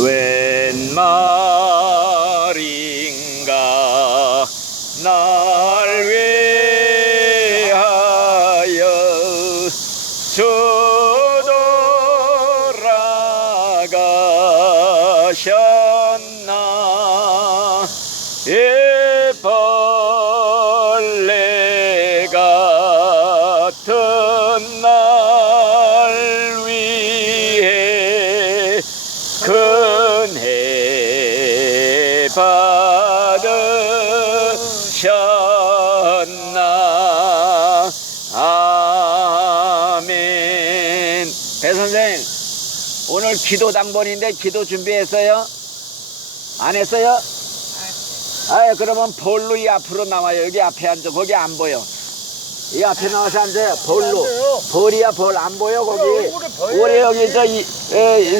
웬 말인가 날 위하여 주돌아가셨나. 이 벌레 같은 날 위해 큰해 받으셨나. 아멘. 배선생, 오늘 기도 당번인데 기도 준비했어요? 안 했어요? 아, 그러면 볼로 이 앞으로 나와요. 여기 앞에 앉아. 거기 안 보여. 이 앞에 나와서 앉아요. 볼로. 볼이야, 볼. 안 보여, 거기. 우리 여기 이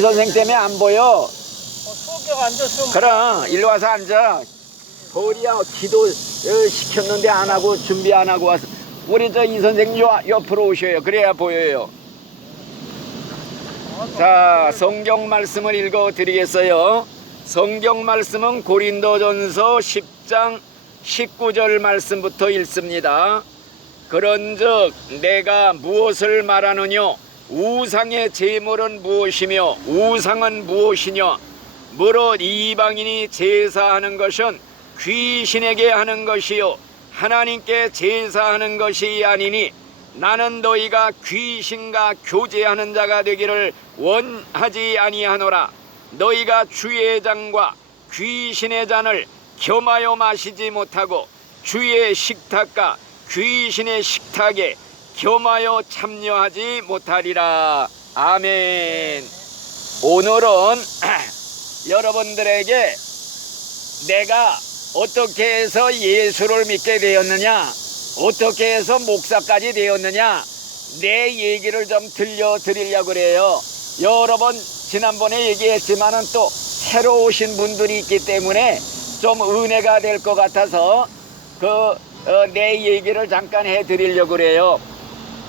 선생 때문에 안 보여. 수업자가 앉았으면. 그럼 일로 와서 앉아. 볼이야. 기도 시켰는데 안 하고 준비 안 하고 와서. 우리 이 선생님 옆으로 오셔요. 그래야 보여요. 자, 성경 말씀을 읽어 드리겠어요. 성경 말씀은 고린도전서 10장 19절 말씀부터 읽습니다. 그런즉 내가 무엇을 말하느뇨? 우상의 제물은 무엇이며 우상은 무엇이뇨? 무릇 이방인이 제사하는 것은 귀신에게 하는 것이요 하나님께 제사하는 것이 아니니 나는 너희가 귀신과 교제하는 자가 되기를 원하지 아니하노라. 너희가 주의 잔과 귀신의 잔을 겸하여 마시지 못하고 주의 식탁과 귀신의 식탁에 겸하여 참여하지 못하리라. 아멘. 오늘은 여러분들에게 내가 어떻게 해서 예수를 믿게 되었느냐, 어떻게 해서 목사까지 되었느냐, 내 얘기를 좀 들려드리려고 그래요. 여러 번 지난번에 얘기했지만은 또 새로 오신 분들이 있기 때문에 좀 은혜가 될 것 같아서 내 얘기를 잠깐 해드리려고 그래요.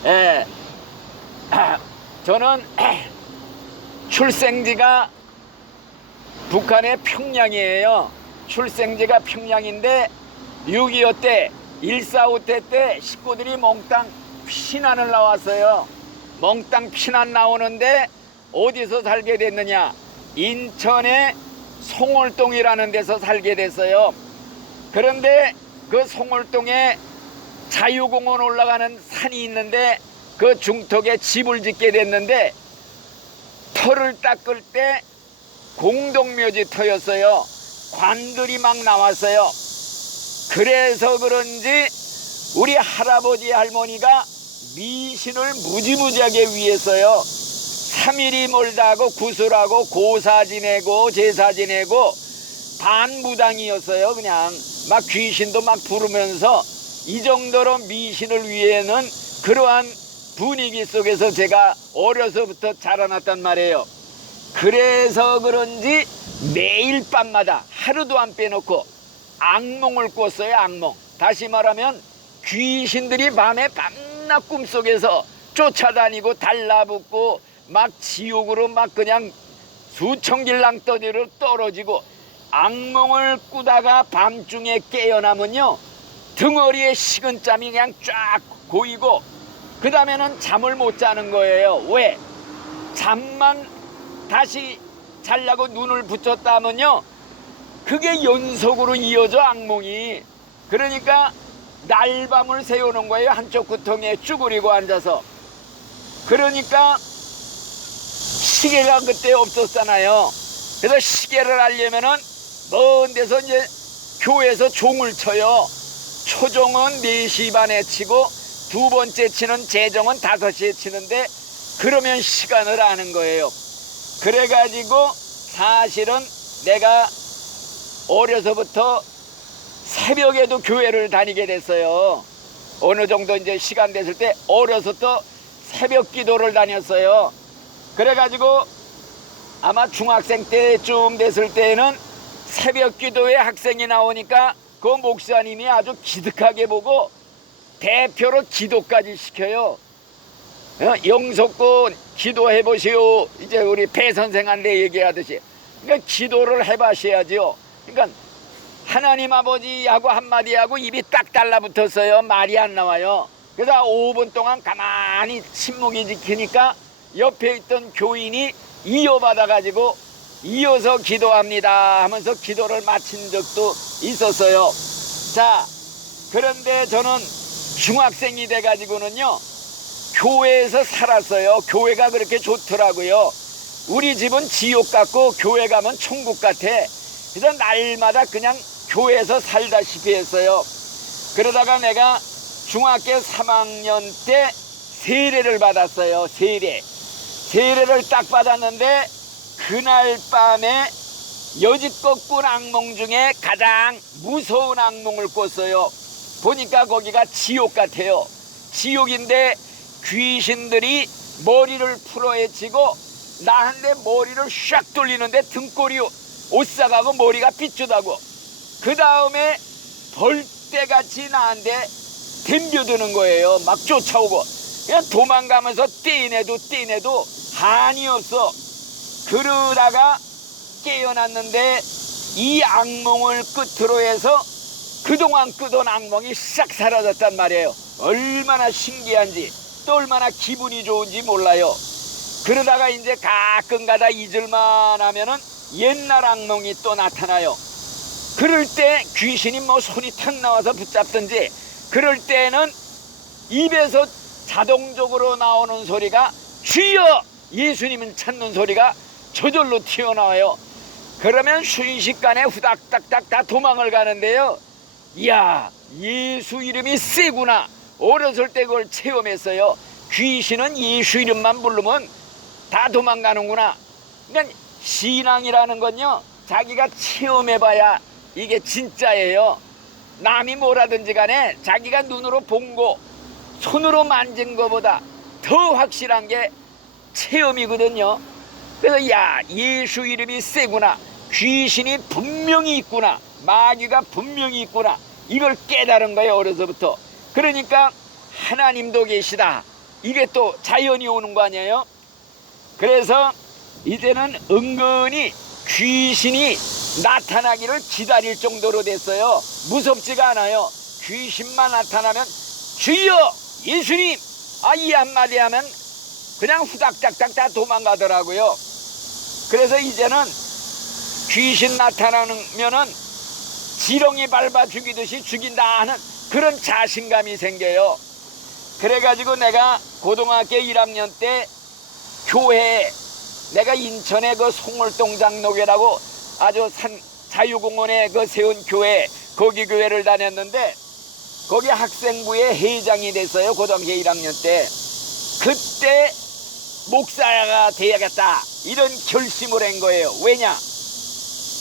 예. 저는 출생지가 북한의 평양이에요. 출생지가 평양인데 6.25 때 1.4.5 때 식구들이 몽땅 피난을 나왔어요. 몽땅 피난 나오는데 어디서 살게 됐느냐? 인천의 송월동이라는 데서 살게 됐어요. 그런데 그 송월동에 자유공원 올라가는 산이 있는데 그 중턱에 집을 짓게 됐는데 터를 닦을 때 공동묘지 터였어요. 관들이 막 나왔어요. 그래서 그런지 우리 할아버지 할머니가 미신을 무지무지하게 위해서요. 3일이 멀다 하고 구슬하고 고사 지내고 제사 지내고 반무당이었어요. 그냥 막 귀신도 막 부르면서 이 정도로 미신을 위해는 그러한 분위기 속에서 제가 어려서부터 자라났단 말이에요. 그래서 그런지 매일 밤마다 하루도 안 빼놓고 악몽을 꿨어요. 악몽. 다시 말하면 귀신들이 밤에 밤낮 꿈속에서 쫓아다니고 달라붙고 막 지옥으로 막 그냥 수천 길 낭떠러지로 떨어지고, 악몽을 꾸다가 밤중에 깨어나면요 등허리에 식은땀이 그냥 쫙 고이고 그 다음에는 잠을 못 자는 거예요. 왜? 잠만 다시 자려고 눈을 붙였다 하면요 그게 연속으로 이어져, 악몽이. 그러니까 날밤을 새우는 거예요. 한쪽 구덩이에 쭈그리고 앉아서. 그러니까 시계가 그때 없었잖아요. 그래서 시계를 알려면은 먼 데서 이제 교회에서 종을 쳐요. 초종은 4시 반에 치고 두 번째 치는 재종은 5시에 치는데 그러면 시간을 아는 거예요. 그래가지고 사실은 내가 어려서부터 새벽에도 교회를 다니게 됐어요. 어느 정도 이제 시간 됐을 때 어려서부터 새벽 기도를 다녔어요. 그래가지고 아마 중학생 때쯤 됐을 때에는 새벽 기도에 학생이 나오니까 그 목사님이 아주 기특하게 보고 대표로 기도까지 시켜요. 영속군 기도해 보시오. 이제 우리 배 선생한테 얘기하듯이 그러니까 기도를 해봐셔야죠. 그러니까 하나님 아버지하고 한마디 하고 입이 딱 달라붙었어요. 말이 안 나와요. 그래서 5분 동안 가만히 침묵이 지키니까 옆에 있던 교인이 이어받아가지고 이어서 기도합니다 하면서 기도를 마친 적도 있었어요. 자, 그런데 저는 중학생이 돼가지고는요, 교회에서 살았어요. 교회가 그렇게 좋더라고요. 우리 집은 지옥 같고 교회 가면 천국 같아. 그래서 날마다 그냥 교회에서 살다시피 했어요. 그러다가 내가 중학교 3학년 때 세례를 받았어요. 세례를 딱 받았는데 그날 밤에 여지껏 꾼 악몽 중에 가장 무서운 악몽을 꿨어요. 보니까 거기가 지옥 같아요. 지옥인데 귀신들이 머리를 풀어헤치고 나한테 머리를 샥 돌리는데 등골이 오싹하고 머리가 삐뚤다고. 그 다음에 벌떼같이 나한테 덤벼드는 거예요. 막 쫓아오고. 그냥 도망가면서 떼내도 한이 없어. 그러다가 깨어났는데 이 악몽을 끝으로 해서 그동안 꾸던 악몽이 싹 사라졌단 말이에요. 얼마나 신기한지 또 얼마나 기분이 좋은지 몰라요. 그러다가 이제 가끔가다 잊을만 하면은 옛날 악몽이 또 나타나요. 그럴 때 귀신이 뭐 손이 탁 나와서 붙잡든지, 그럴 때는 입에서 자동적으로 나오는 소리가 주여 예수님을 찾는 소리가 저절로 튀어나와요. 그러면 순식간에 후닥닥닥 다 도망을 가는데요. 이야, 예수 이름이 세구나. 어렸을 때 그걸 체험했어요. 귀신은 예수 이름만 부르면 다 도망가는구나. 그러니까 신앙이라는 건요, 자기가 체험해봐야 이게 진짜예요. 남이 뭐라든지 간에 자기가 눈으로 본 거, 손으로 만진 거보다 더 확실한 게 체험이거든요. 그래서 야, 예수 이름이 세구나. 귀신이 분명히 있구나. 마귀가 분명히 있구나. 이걸 깨달은 거예요, 어려서부터. 그러니까 하나님도 계시다. 이게 또 자연이 오는 거 아니에요? 그래서 이제는 은근히 귀신이 나타나기를 기다릴 정도로 됐어요. 무섭지가 않아요. 귀신만 나타나면 주여 예수님 이 한마디 하면 그냥 후닥닥닥 다 도망가더라고요. 그래서 이제는 귀신 나타나면은 지렁이 밟아 죽이듯이 죽인다 하는 그런 자신감이 생겨요. 그래가지고 내가 고등학교 1학년 때 교회에, 내가 인천의 그 송월동 장로교라고 아주 자유공원에 그 세운 교회, 거기 교회를 다녔는데 거기 학생부의 회장이 됐어요. 고등학교 1학년 때. 그때 목사가 돼야겠다 이런 결심을 한 거예요. 왜냐,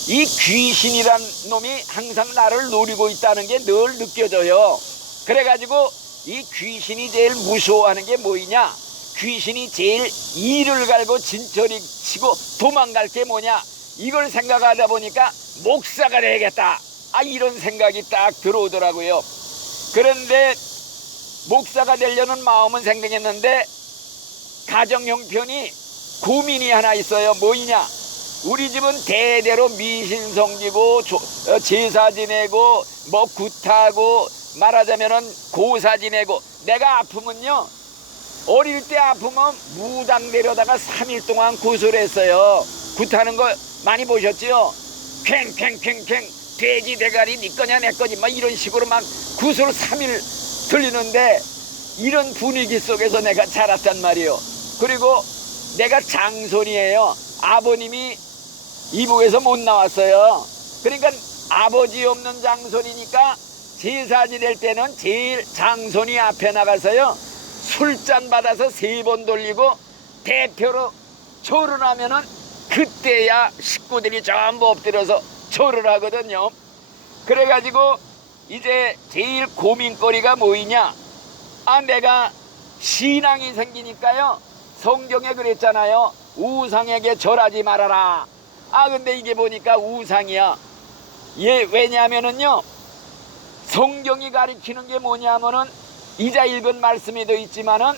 이 귀신이란 놈이 항상 나를 노리고 있다는 게 늘 느껴져요. 그래가지고 이 귀신이 제일 무서워하는 게 뭐냐, 귀신이 제일 이를 갈고 진저리 치고 도망갈 게 뭐냐, 이걸 생각하다 보니까 목사가 되겠다 이런 생각이 딱 들어오더라고요. 그런데 목사가 되려는 마음은 생각했는데 가정 형편이 고민이 하나 있어요. 뭐냐, 우리 집은 대대로 미신 섬기고 제사 지내고 뭐 굿하고 말하자면은 고사 지내고, 내가 아프면요, 어릴 때 아프면 무당 내려다가 3일 동안 굿을 했어요. 굿하는 거 많이 보셨죠? 퀭퀭퀭퀭 돼지 대가리 네 거냐 내 거지 막 이런 식으로 막 굿을 3일 들리는데, 이런 분위기 속에서 내가 자랐단 말이에요. 그리고 내가 장손이에요. 아버님이 이북에서 못 나왔어요. 그러니까 아버지 없는 장손이니까 제사 지낼 때는 제일 장손이 앞에 나가서요, 술잔 받아서 3번 돌리고 대표로 절을 하면은 그때야 식구들이 전부 엎드려서 절을 하거든요. 그래가지고 이제 제일 고민거리가 뭐이냐, 내가 신앙이 생기니까요, 성경에 그랬잖아요. 우상에게 절하지 말아라. 근데 이게 보니까 우상이야. 왜냐하면은요, 성경이 가리키는 게 뭐냐면은 이자 읽은 말씀이 더 있지만은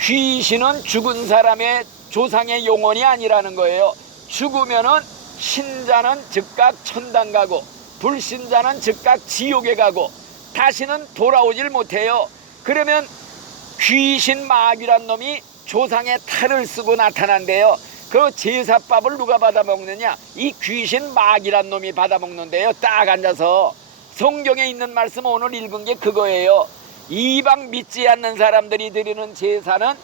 귀신은 죽은 사람의 조상의 영혼이 아니라는 거예요. 죽으면은 신자는 즉각 천당 가고 불신자는 즉각 지옥에 가고 다시는 돌아오질 못해요. 그러면 귀신 마귀란 놈이 조상의 탈을 쓰고 나타난대요. 그 제사밥을 누가 받아먹느냐? 이 귀신 마귀란 놈이 받아먹는데요. 딱 앉아서 성경에 있는 말씀 오늘 읽은 게 그거예요. 이방 믿지 않는 사람들이 드리는 제사는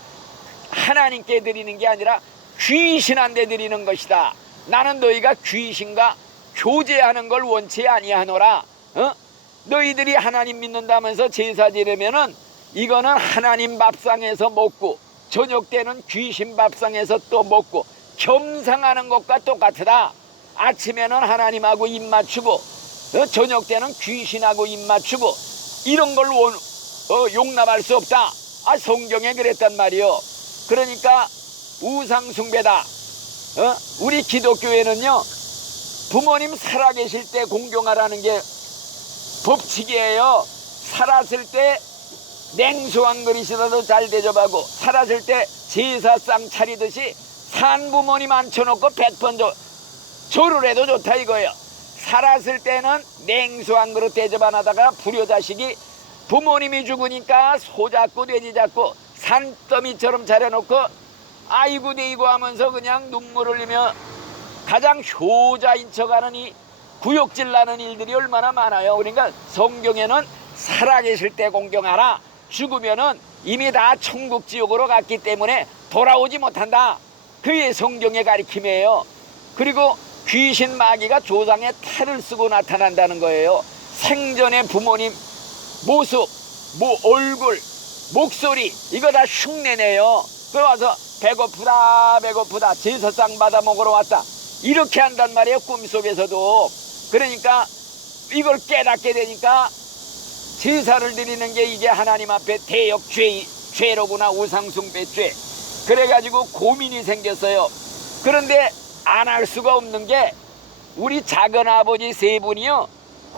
하나님께 드리는 게 아니라 귀신한테 드리는 것이다. 나는 너희가 귀신과 교제하는 걸 원치 아니하노라. 너희들이 하나님 믿는다면서 제사 지르면은 이거는 하나님 밥상에서 먹고 저녁 때는 귀신 밥상에서 또 먹고 겸상하는 것과 똑같으다. 아침에는 하나님하고 입 맞추고 저녁 때는 귀신하고 입 맞추고 이런 걸 용납할 수 없다. 성경에 그랬단 말이요. 그러니까 우상숭배다. 우리 기독교에는요 부모님 살아계실 때 공경하라는 게 법칙이에요. 살았을 때 냉수 한 그릇이라도 잘 대접하고 살았을 때 제사상 차리듯이 산 부모님 앉혀놓고 100번 절을 해도 좋다 이거예요. 살았을 때는 냉수 한 그릇 대접 안 하다가 불효자식이 부모님이 죽으니까 소 잡고 돼지 잡고 산더미처럼 차려놓고 아이고 네이고 하면서 그냥 눈물 흘리며 가장 효자인 척하는 이 구역질 나는 일들이 얼마나 많아요. 그러니까 성경에는 살아계실 때 공경하라. 죽으면은 이미 다 천국 지옥으로 갔기 때문에 돌아오지 못한다. 그게 성경의 가르침이에요. 그리고 귀신 마귀가 조상의 탈을 쓰고 나타난다는 거예요. 생전에 부모님 모습, 얼굴, 목소리 이거 다 흉내내요. 그래 와서 배고프다 제사상 받아 먹으러 왔다 이렇게 한단 말이에요. 꿈속에서도. 그러니까 이걸 깨닫게 되니까 제사를 드리는 게 이게 하나님 앞에 대역 죄로구나. 우상숭배죄. 그래가지고 고민이 생겼어요. 그런데 안 할 수가 없는 게 우리 작은아버지 세 분이요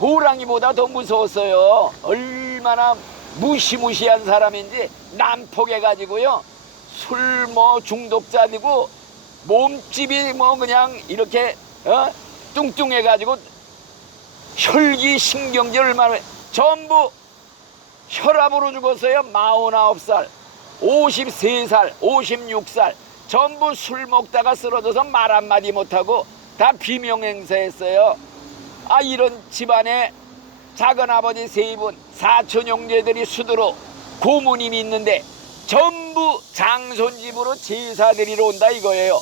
호랑이보다 더 무서웠어요. 얼마나 무시무시한 사람인지 난폭해가지고요 술 중독자이고 몸집이 그냥 이렇게 뚱뚱해가지고 혈기 신경질 얼마나 전부 혈압으로 죽었어요. 49살 53살 56살 전부 술 먹다가 쓰러져서 말 한마디 못하고 다 비명행세했어요. 이런 집안에 작은아버지 세 분 사촌 형제들이 수두로 고모님이 있는데 전부 장손집으로 제사 드리러 온다 이거예요.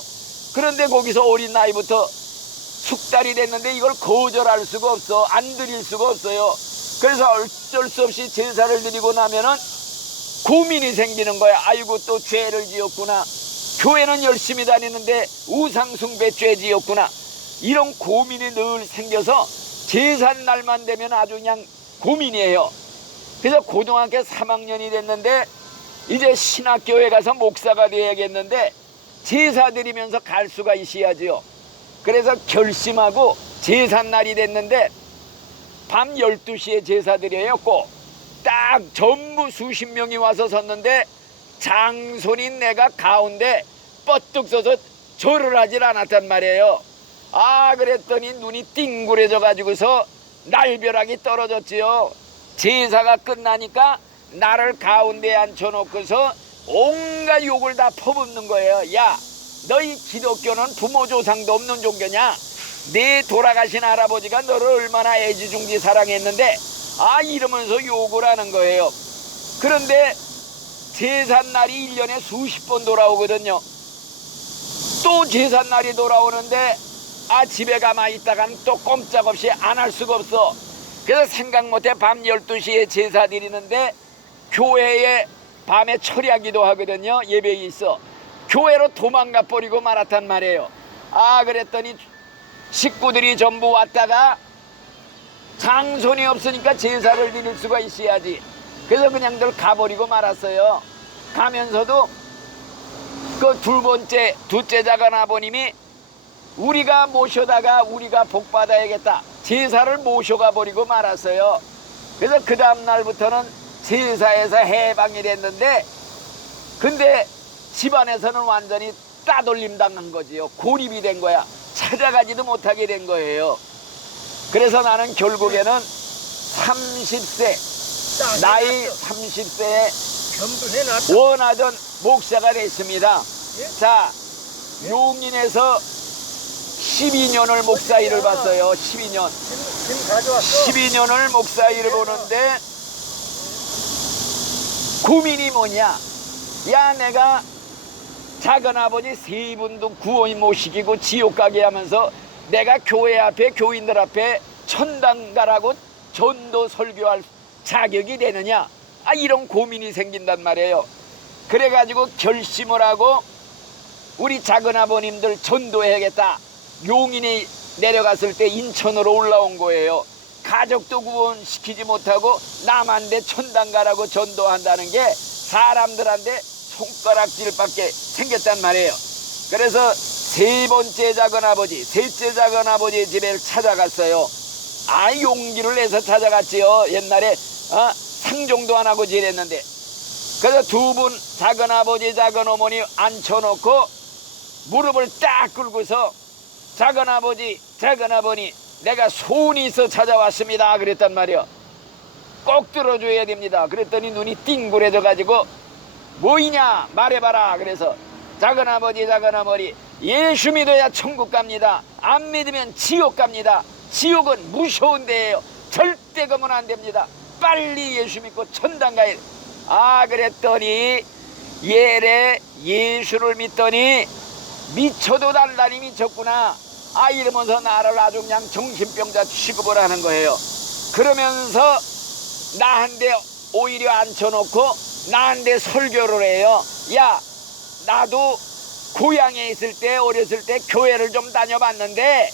그런데 거기서 어린 나이부터 숙달이 됐는데 이걸 거절할 수가 없어. 안 드릴 수가 없어요. 그래서 어쩔 수 없이 제사를 드리고 나면은 고민이 생기는 거야. 아이고 또 죄를 지었구나. 교회는 열심히 다니는데 우상숭배 죄 지었구나. 이런 고민이 늘 생겨서 제삿날만 되면 아주 그냥 고민이에요. 그래서 고등학교 3학년이 됐는데 이제 신학교에 가서 목사가 돼야겠는데 제사 드리면서 갈 수가 있어야지요. 그래서 결심하고 제삿날이 됐는데 밤 12시에 제사 드려요. 꼭 딱 전부 수십 명이 와서 섰는데 장손인 내가 가운데 뻗뚝 서서 절을 하질 않았단 말이에요. 그랬더니 눈이 띵그레져 가지고서 날벼락이 떨어졌지요. 제사가 끝나니까 나를 가운데에 앉혀놓고서 온갖 욕을 다 퍼붓는 거예요. 야, 너희 기독교는 부모 조상도 없는 종교냐? 네 돌아가신 할아버지가 너를 얼마나 애지중지 사랑했는데 이러면서 욕을 하는 거예요. 그런데 제삿날이 1년에 수십 번 돌아오거든요. 또 제삿날이 돌아오는데 집에 가만히 있다가는 또 꼼짝없이 안 할 수가 없어. 그래서 생각 못해 밤 12시에 제사 드리는데 교회에 밤에 철야기도 하거든요. 예배에 있어. 교회로 도망가 버리고 말았단 말이에요. 그랬더니 식구들이 전부 왔다가 장손이 없으니까 제사를 드릴 수가 있어야지. 그래서 그냥들 가버리고 말았어요. 가면서도 그 둘째 작은 아버님이 우리가 모셔다가 우리가 복 받아야겠다. 제사를 모셔가 버리고 말았어요. 그래서 그 다음 날부터는 제사에서 해방이 됐는데 근데 집안에서는 완전히 따돌림 당한 거지요. 고립이 된 거야. 찾아가지도 못하게 된 거예요. 그래서 나는 결국에는 30세, 나이 30세에 변분해놨다. 원하던 목사가 됐습니다. 예? 자, 용인에서 12년을 목사 일을 봤어요. 12년. 짐 가져왔어. 12년을 목사 일을 보는데 고민이 뭐냐? 야, 내가 작은아버지 세 분도 구원이 못 시키고 지옥 가게 하면서 내가 교회 앞에 교인들 앞에 천당 가라고 전도 설교할 자격이 되느냐? 아, 이런 고민이 생긴단 말이에요. 그래가지고 결심을 하고 우리 작은아버님들 전도해야겠다. 용인이 내려갔을 때 인천으로 올라온 거예요. 가족도 구원시키지 못하고 남한테 천당 가라고 전도한다는 게 사람들한테 손가락질밖에 생겼단 말이에요. 그래서 세 번째 작은아버지, 셋째 작은아버지 집에 찾아갔어요. 아, 용기를 내서 찾아갔지요. 옛날에 상종도 안 하고 지냈는데. 그래서 두 분 작은아버지 작은어머니 앉혀놓고 무릎을 딱 꿇고서 작은아버지 작은아버니 내가 소원이 있어 찾아왔습니다 그랬단 말이요. 꼭 들어줘야 됩니다. 그랬더니 눈이 띵그레져 가지고 뭐이냐 말해봐라. 그래서 작은아버지 작은어머니 예수 믿어야 천국 갑니다. 안 믿으면 지옥 갑니다. 지옥은 무서운 데예요. 절대 가면 안 됩니다. 빨리 예수 믿고 천당 가야 돼. 아, 그랬더니 예래 예수를 믿더니 미쳐도 달달이 미쳤구나. 아, 이러면서 나를 아주 그냥 정신병자 취급을 하는 거예요. 그러면서 나한테 오히려 앉혀놓고 나한테 설교를 해요. 야, 나도 고향에 있을 때 어렸을 때 교회를 좀 다녀봤는데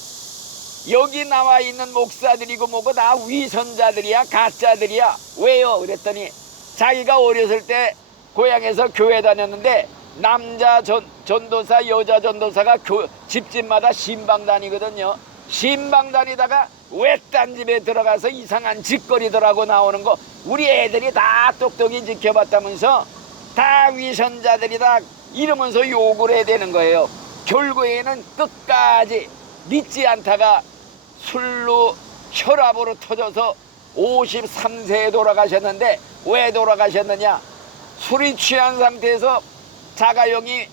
여기 나와 있는 목사들이고 뭐고 다 위선자들이야, 가짜들이야. 왜요? 그랬더니 자기가 어렸을 때 고향에서 교회 다녔는데 남자 전도사, 여자 전도사가 집집마다 신방 다니거든요. 신방 다니다가 외딴 집에 들어가서 이상한 짓거리더라고 나오는 거 우리 애들이 다 똑똑히 지켜봤다면서 다 위선자들이다 이러면서 욕을 해야 되는 거예요. 결국에는 끝까지 믿지 않다가 술로 혈압으로 터져서 53세에 돌아가셨는데 왜 돌아가셨느냐? 술이 취한 상태에서 자가용이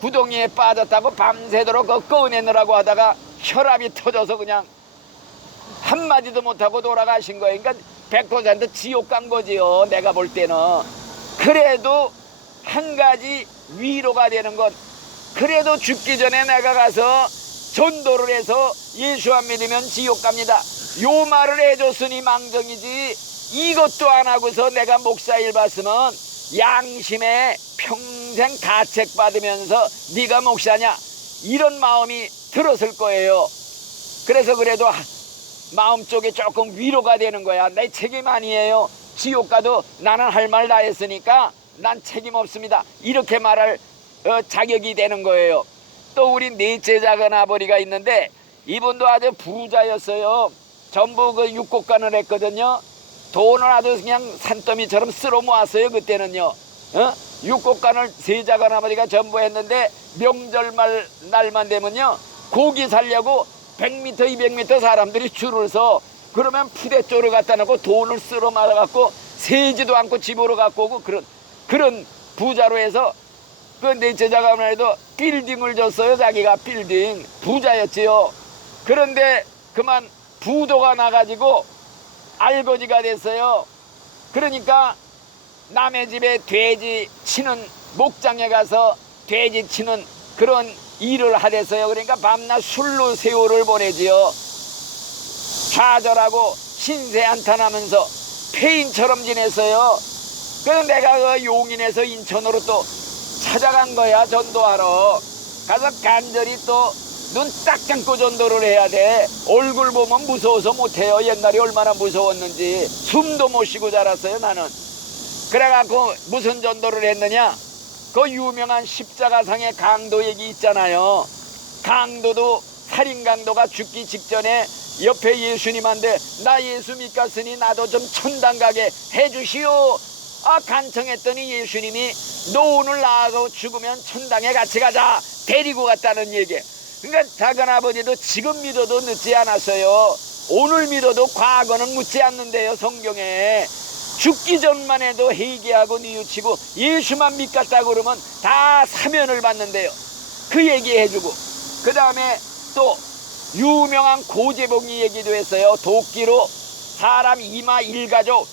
구덩이에 빠졌다고 밤새도록 꺼내느라고 하다가 혈압이 터져서 그냥 한마디도 못하고 돌아가신 거예요. 그러니까 100% 지옥 간 거지요. 내가 볼 때는. 그래도 한 가지 위로가 되는 것, 그래도 죽기 전에 내가 가서 전도를 해서 예수 안 믿으면 지옥 갑니다. 요 말을 해줬으니 망정이지 이것도 안 하고서 내가 목사일 봤으면 양심에 평생 가책 받으면서 네가 목사냐 이런 마음이 들었을 거예요. 그래서 그래도 마음속에 조금 위로가 되는 거야. 내 책임 아니에요. 지옥 가도 나는 할 말 다 했으니까 난 책임 없습니다. 이렇게 말할 자격이 되는 거예요. 또 우리 넷째 작은아버지가 있는데 이분도 아주 부자였어요. 전부 그 육곡간을 했거든요. 돈을 아주 그냥 산더미처럼 쓸어 모았어요. 그때는요. 육곡간을 세 작은아버지가 전부 했는데 명절 날만 되면요 고기 살려고 100m 200m 사람들이 줄을 서 그러면 푸대조를 갖다 놓고 돈을 쓸어 말아갖고 세지도 않고 집으로 갖고 오고 그런 부자로 해서 그 넷째 작은아버지도 빌딩을 줬어요. 자기가 빌딩 부자였지요. 그런데 그만 부도가 나가지고 알거지가 됐어요. 그러니까 남의 집에 돼지 치는 목장에 가서 돼지 치는 그런 일을 하랬어요. 그러니까 밤낮 술로 세월을 보내지요. 좌절하고 신세 한탄하면서 폐인처럼 지냈어요. 그래서 내가 그 용인에서 인천으로 또 찾아간 거야. 전도하러 가서 간절히 또 눈 딱 감고 전도를 해야 돼. 얼굴 보면 무서워서 못해요. 옛날에 얼마나 무서웠는지 숨도 못 쉬고 자랐어요 나는. 그래갖고 무슨 전도를 했느냐, 그 유명한 십자가상의 강도 얘기 있잖아요. 강도도 살인 강도가 죽기 직전에 옆에 예수님한테 나 예수 믿겠으니 나도 좀 천당 가게 해주시오. 간청했더니 예수님이 너 오늘 나와서 죽으면 천당에 같이 가자 데리고 갔다는 얘기. 그러니까 작은아버지도 지금 믿어도 늦지 않았어요. 오늘 믿어도 과거는 묻지 않는데요. 성경에 죽기 전만 해도 회개하고 뉘우치고 예수만 믿겠다 그러면 다 사면을 받는데요. 그 얘기 해주고, 그 다음에 또 유명한 고재봉이 얘기도 했어요. 도끼로 사람 이마 일가족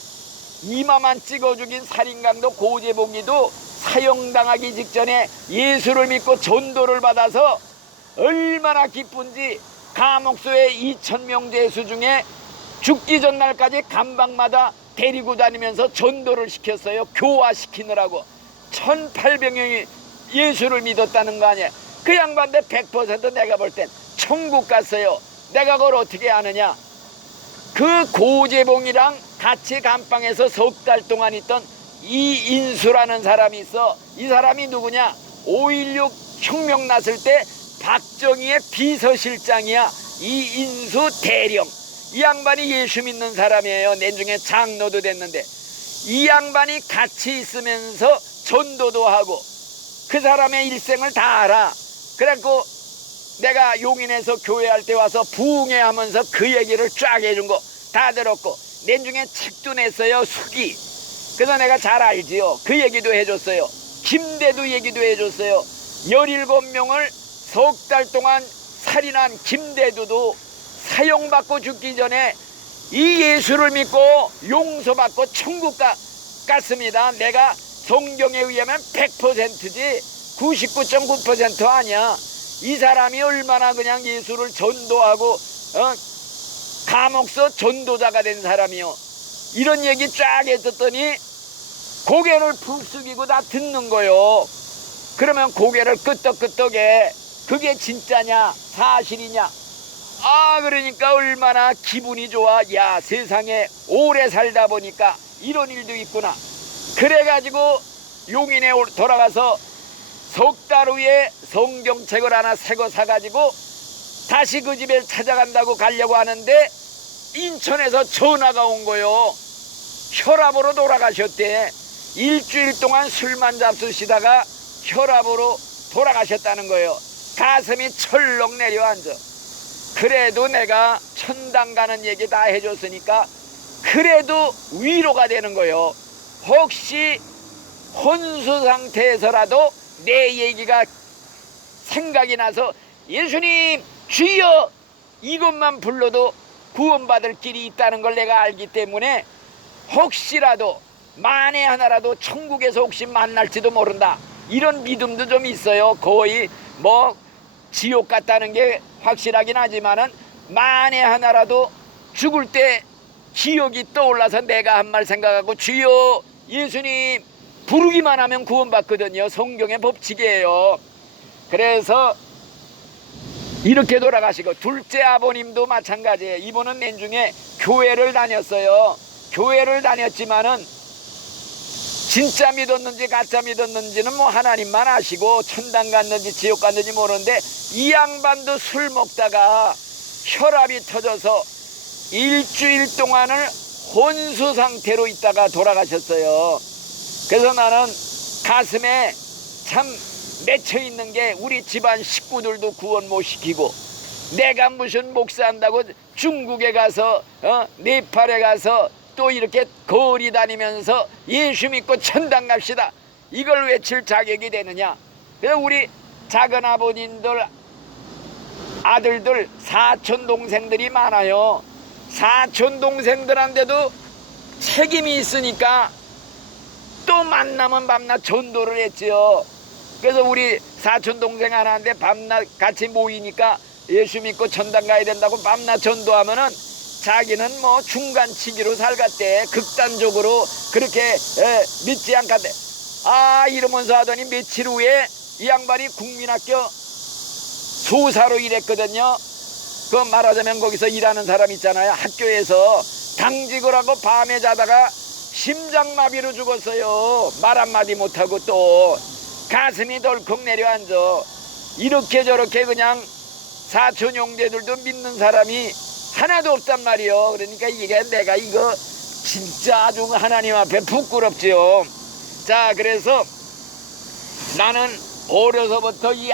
이마만 찍어 죽인 살인강도 고재봉이도 사형당하기 직전에 예수를 믿고 전도를 받아서 얼마나 기쁜지 감옥소의 2,000명 죄수 중에 죽기 전날까지 감방마다 데리고 다니면서 전도를 시켰어요. 교화시키느라고. 1,800명이 예수를 믿었다는 거 아니에요. 그 양반들 100% 내가 볼 땐 천국 갔어요. 내가 그걸 어떻게 아느냐. 그 고재봉이랑 같이 감방에서 석 달 동안 있던 이인수라는 사람이 있어. 이 사람이 누구냐. 5.16 혁명 났을 때 박정희의 비서실장이야. 이인수 대령. 이 양반이 예수 믿는 사람이에요. 내중에 장로도 됐는데 이 양반이 같이 있으면서 전도도 하고 그 사람의 일생을 다 알아. 그래갖고 내가 용인에서 교회할 때 와서 부흥회하면서 그 얘기를 쫙 해준 거 다 들었고 내중에 책도 냈어요. 수기. 그래서 내가 잘 알지요. 그 얘기도 해줬어요. 김대두 얘기도 해줬어요. 17명을 석 달 동안 살인한 김대두도 사형받고 죽기 전에 이 예수를 믿고 용서받고 천국 갔습니다. 내가 성경에 의하면 100%지 99.9% 아니야. 이 사람이 얼마나 그냥 예수를 전도하고 감옥서 전도자가 된 사람이요. 이런 얘기 쫙 했었더니 고개를 푹 숙이고 다 듣는 거요. 그러면 고개를 끄덕끄덕해. 그게 진짜냐 사실이냐. 아 그러니까 얼마나 기분이 좋아. 야 세상에 오래 살다 보니까 이런 일도 있구나. 그래가지고 용인에 돌아가서 석 달 후에 성경책을 하나 새 거 사가지고 다시 그 집에 찾아간다고 가려고 하는데 인천에서 전화가 온 거요. 혈압으로 돌아가셨대. 일주일 동안 술만 잡수시다가 혈압으로 돌아가셨다는 거예요. 가슴이 철렁 내려앉아. 그래도 내가 천당 가는 얘기 다 해줬으니까 그래도 위로가 되는 거예요. 혹시 혼수 상태에서라도 내 얘기가 생각이 나서 예수님 주여 이것만 불러도 구원받을 길이 있다는 걸 내가 알기 때문에 혹시라도 만에 하나라도 천국에서 혹시 만날지도 모른다. 이런 믿음도 좀 있어요. 거의 뭐 지옥 같다는 게 확실하긴 하지만은 만에 하나라도 죽을 때 기억이 떠올라서 내가 한 말 생각하고 주여 예수님 부르기만 하면 구원받거든요. 성경의 법칙이에요. 그래서 이렇게 돌아가시고 둘째 아버님도 마찬가지예요. 이분은 내중에 교회를 다녔어요. 교회를 다녔지만은 진짜 믿었는지 가짜 믿었는지는 뭐 하나님만 아시고 천당 갔는지 지옥 갔는지 모르는데 이 양반도 술 먹다가 혈압이 터져서 일주일 동안을 혼수 상태로 있다가 돌아가셨어요. 그래서 나는 가슴에 참 맺혀 있는 게 우리 집안 식구들도 구원 못 시키고 내가 무슨 목사한다고 중국에 가서 네팔에 가서 또 이렇게 거리 다니면서 예수 믿고 천당 갑시다 이걸 외칠 자격이 되느냐. 그래서 우리 작은 아버님들 아들들 사촌 동생들이 많아요. 사촌 동생들한테도 책임이 있으니까 또 만나면 밤낮 전도를 했지요. 그래서 우리 사촌 동생 하나인데 밤낮 같이 모이니까 예수 믿고 천당 가야 된다고 밤낮 전도하면은 자기는 뭐 중간치기로 살갔대. 극단적으로 그렇게 믿지 않겠대. 아 이러면서 하더니 며칠 후에 이 양반이 국민학교 소사로 일했거든요. 그 말하자면 거기서 일하는 사람 있잖아요. 학교에서 당직을 하고 밤에 자다가 심장마비로 죽었어요. 말 한마디 못하고 또 가슴이 덜컥 내려앉아. 이렇게 저렇게 그냥 사촌 형제들도 믿는 사람이 하나도 없단 말이요. 그러니까 이게 내가 이거 진짜 아주 하나님 앞에 부끄럽지요. 자 그래서 나는 어려서부터 이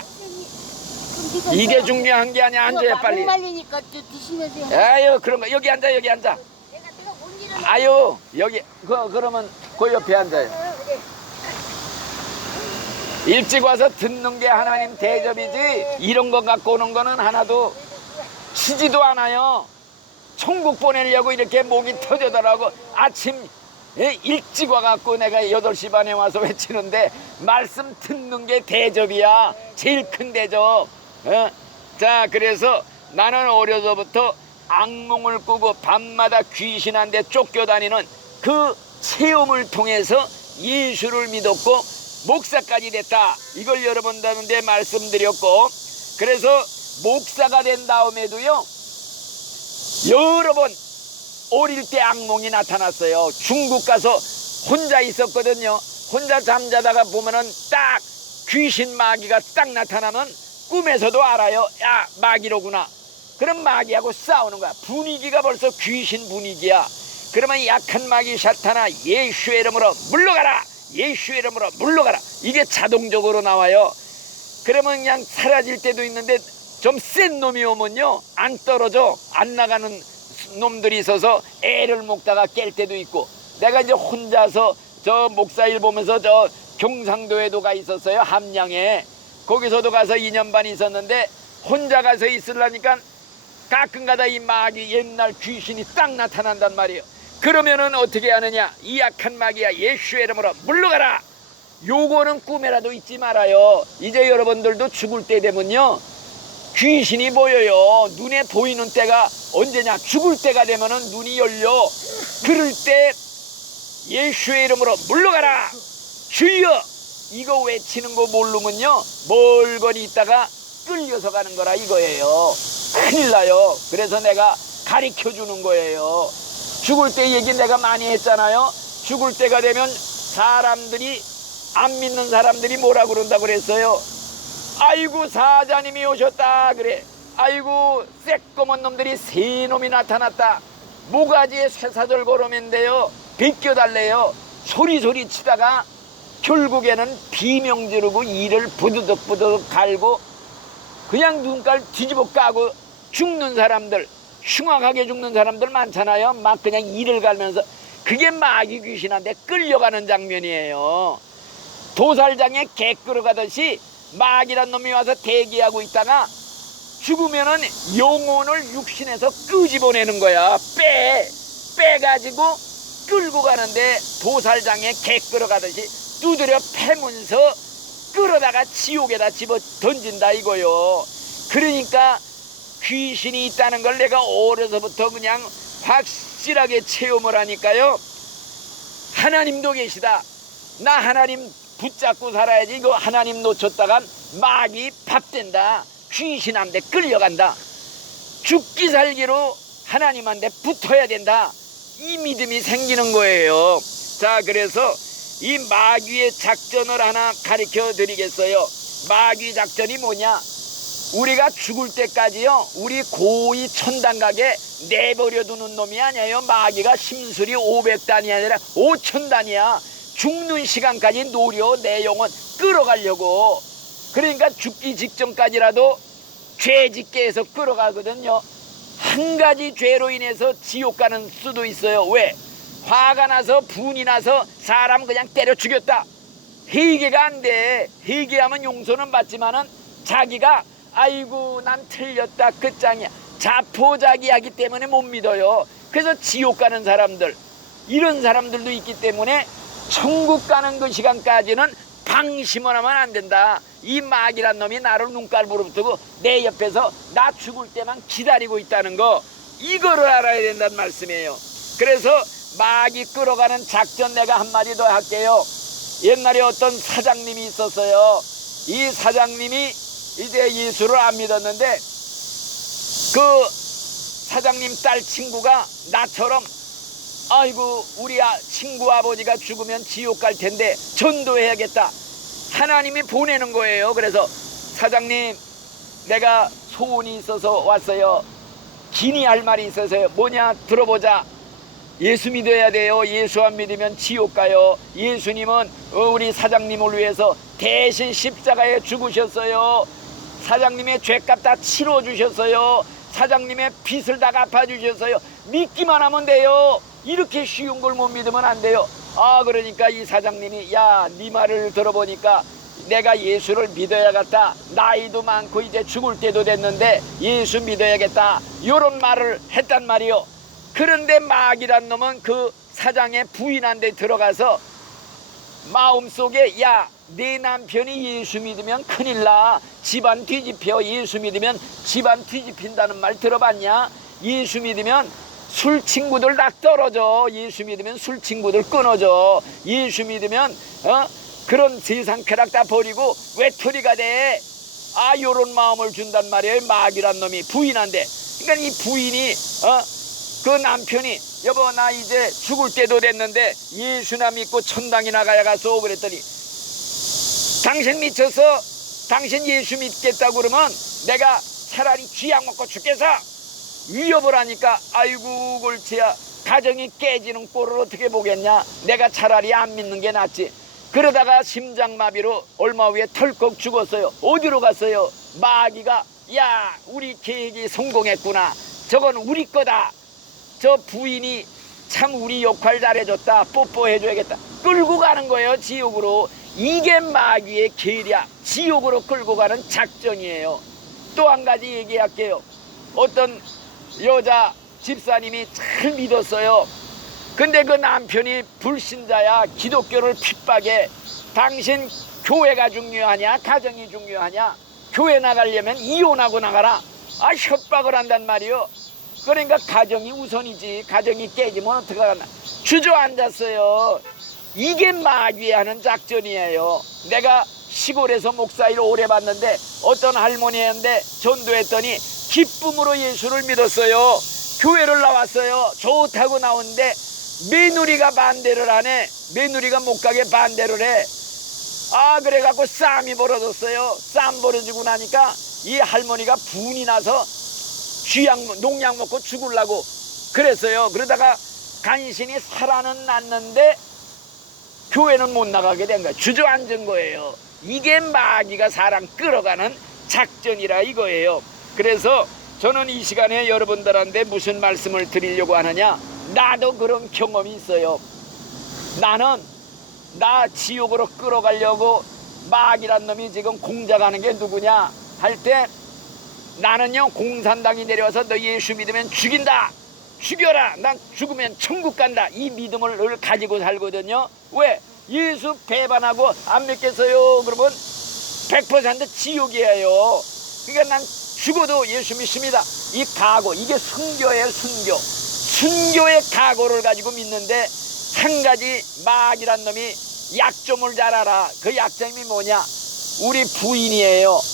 이게 중요한 게 아니야. 앉아요 빨리. 말리니까 드시면서. 아유 그런 거 여기 앉아 여기 앉아. 내가 못 일어나. 아유 여기 그러면 그 옆에 앉아요. 일찍 와서 듣는 게 하나님 대접이지 이런 거 갖고 오는 거는 하나도 치지도 않아요. 천국 보내려고 이렇게 목이 터져더라고. 아침 일찍 와갖고 내가 8시 반에 와서 외치는데 말씀 듣는 게 대접이야. 제일 큰 대접. 자 그래서 나는 어려서부터 악몽을 꾸고 밤마다 귀신한테 쫓겨다니는 그 체험을 통해서 예수를 믿었고 목사까지 됐다. 이걸 여러분들한테 말씀드렸고, 그래서 목사가 된 다음에도요 여러 번 어릴 때 악몽이 나타났어요. 중국 가서 혼자 있었거든요. 혼자 잠자다가 보면은 딱 귀신 마귀가 딱 나타나면 꿈에서도 알아요. 야 마귀로구나. 그럼 마귀하고 싸우는 거야. 분위기가 벌써 귀신 분위기야. 그러면 약한 마귀 샤탄아 예수의 이름으로 물러가라. 예수의 이름으로 물러가라. 이게 자동적으로 나와요. 그러면 그냥 사라질 때도 있는데 좀 센 놈이 오면요 안 떨어져. 안 나가는 놈들이 있어서 애를 먹다가 깰 때도 있고. 내가 이제 혼자서 저 목사일 보면서 저 경상도에도 가 있었어요. 함양에. 거기서도 가서 2년 반 있었는데 혼자 가서 있으려니까 가끔가다 이 마귀 옛날 귀신이 딱 나타난단 말이에요. 그러면은 어떻게 하느냐. 이 약한 마귀야 예수의 이름으로 물러가라. 요거는 꿈에라도 잊지 말아요. 이제 여러분들도 죽을 때 되면요 귀신이 보여요. 눈에 보이는 때가 언제냐. 죽을 때가 되면은 눈이 열려. 그럴 때 예수의 이름으로 물러가라. 주여. 이거 외치는 거 모르면요 멀거리 있다가 끌려서 가는 거라 이거예요. 큰일 나요. 그래서 내가 가르쳐 주는 거예요. 죽을 때 얘기 내가 많이 했잖아요. 죽을 때가 되면 사람들이 안 믿는 사람들이 뭐라 그런다 그랬어요. 아이고 사자님이 오셨다 그래. 아이고 새꺼먼 놈들이 세 놈이 나타났다. 모가지에 쇠사절 걸으면돼요. 베껴달래요. 소리 치다가 결국에는 비명 지르고 이를 부드덕부드덕 갈고 그냥 눈깔 뒤집어 까고 죽는 사람들, 흉악하게 죽는 사람들 많잖아요. 막 그냥 이를 갈면서. 그게 마귀 귀신한테 끌려가는 장면이에요. 도살장에 개 끌어가듯이 마귀란 놈이 와서 대기하고 있다가 죽으면은 영혼을 육신에서 끄집어내는 거야. 빼가지고 끌고 가는데 도살장에 개 끌어가듯이 두드려 패면서 끌어다가 지옥에다 집어 던진다 이거요. 그러니까 귀신이 있다는 걸 내가 어려서부터 그냥 확실하게 체험을 하니까요. 하나님도 계시다. 나 하나님 붙잡고 살아야지. 이거 하나님 놓쳤다간 마귀 밥 된다. 귀신한테 끌려간다. 죽기 살기로 하나님한테 붙어야 된다. 이 믿음이 생기는 거예요. 자 그래서 이 마귀의 작전을 하나 가르쳐 드리겠어요. 마귀 작전이 뭐냐. 우리가 죽을 때까지요 우리 고이 천당각에 내버려 두는 놈이 아니에요. 마귀가 심술이 500단이 아니라 5000단이야. 죽는 시간까지 노려 내 영혼 끌어가려고. 그러니까 죽기 직전까지라도 죄 짓게 해서 끌어가거든요. 한 가지 죄로 인해서 지옥 가는 수도 있어요. 왜? 화가 나서 분이 나서 사람 그냥 때려 죽였다. 회개가 안 돼. 회개하면 용서는 받지만은 자기가 아이고 난 틀렸다 끝장이야. 자포자기하기 때문에 못 믿어요. 그래서 지옥 가는 사람들, 이런 사람들도 있기 때문에 천국 가는 그 시간까지는 방심을 하면 안 된다. 이 마귀란 놈이 나를 눈깔부로 붙고 내 옆에서 나 죽을 때만 기다리고 있다는 거, 이거를 알아야 된다는 말씀이에요. 그래서 마귀 끌어가는 작전 내가 한마디 더 할게요. 옛날에 어떤 사장님이 있었어요. 이 사장님이 이제 예수를 안 믿었는데 그 사장님 딸 친구가 나처럼 아이고 우리 친구 아버지가 죽으면 지옥 갈 텐데 전도해야겠다. 하나님이 보내는 거예요. 그래서 사장님 내가 소원이 있어서 왔어요. 기니 할 말이 있어서요. 뭐냐 들어보자. 예수 믿어야 돼요. 예수 안 믿으면 지옥 가요. 예수님은 우리 사장님을 위해서 대신 십자가에 죽으셨어요. 사장님의 죄값 다 치러주셨어요. 사장님의 빚을 다 갚아주셨어요. 믿기만 하면 돼요. 이렇게 쉬운 걸 못 믿으면 안 돼요. 아, 그러니까 이 사장님이, 야, 네 말을 들어보니까 내가 예수를 믿어야겠다. 나이도 많고 이제 죽을 때도 됐는데 예수 믿어야겠다. 요런 말을 했단 말이요. 그런데 마귀란 놈은 그 사장의 부인한테 들어가서 마음속에, 야, 내 남편이 예수 믿으면 큰일 나. 집안 뒤집혀. 예수 믿으면 집안 뒤집힌다는 말 들어봤냐? 예수 믿으면 술 친구들 다 떨어져. 예수 믿으면 술 친구들 끊어져. 예수 믿으면 그런 세상 쾌락 다 버리고 외톨이가 돼. 아, 요런 마음을 준단 말이에요. 마귀란 놈이 부인한테. 그러니까 이 부인이 그 남편이, 여보 나 이제 죽을 때도 됐는데 예수나 믿고 천당이나 가야겠어. 그랬더니, 당신 미쳐서 당신 예수 믿겠다고 그러면 내가 차라리 쥐약 먹고 죽겠어. 위협을 하니까, 아이고 골치야, 가정이 깨지는 꼴을 어떻게 보겠냐. 내가 차라리 안 믿는 게 낫지. 그러다가 심장마비로 얼마 후에 털컥 죽었어요. 어디로 갔어요? 마귀가, 야, 우리 계획이 성공했구나. 저건 우리 거다. 저 부인이 참 우리 역할 잘해줬다. 뽀뽀해줘야겠다. 끌고 가는 거예요, 지옥으로. 이게 마귀의 계략, 지옥으로 끌고 가는 작전이에요. 또 한 가지 얘기할게요. 어떤 여자 집사님이 잘 믿었어요. 근데 그 남편이 불신자야. 기독교를 핍박해. 당신 교회가 중요하냐 가정이 중요하냐? 교회 나가려면 이혼하고 나가라. 아, 협박을 한단 말이요. 그러니까 가정이 우선이지. 가정이 깨지면 어떡하나. 주저앉았어요. 이게 마귀에 하는 작전이에요. 내가 시골에서 목사일을 오래 봤는데 어떤 할머니였는데 전도했더니 기쁨으로 예수를 믿었어요. 교회를 나왔어요. 좋다고 나오는데 며느리가 반대를 하네. 며느리가 못 가게 반대를 해. 아, 그래갖고 싸움이 벌어졌어요. 싸움 벌어지고 나니까 이 할머니가 분이 나서 농약 먹고 죽으려고 그랬어요. 그러다가 간신히 살아는 났는데 교회는 못 나가게 된 거예요. 주저앉은 거예요. 이게 마귀가 사람 끌어가는 작전이라 이거예요. 그래서 저는 이 시간에 여러분들한테 무슨 말씀을 드리려고 하느냐. 나도 그런 경험이 있어요. 나는 나 지옥으로 끌어가려고 마귀란 놈이 지금 공작하는 게 누구냐 할 때, 나는요 공산당이 내려와서 너 예수 믿으면 죽인다. 죽여라. 난 죽으면 천국 간다. 이 믿음을 늘 가지고 살거든요. 왜? 예수 배반하고 안 믿겠어요 그러면 100% 지옥이에요. 그러니까 난 죽어도 예수 믿습니다. 이 각오, 이게 순교예요. 순교의 각오를 가지고 믿는데, 한 가지 마귀란 놈이 약점을 잘 알아. 그 약점이 뭐냐? 우리 부인이에요.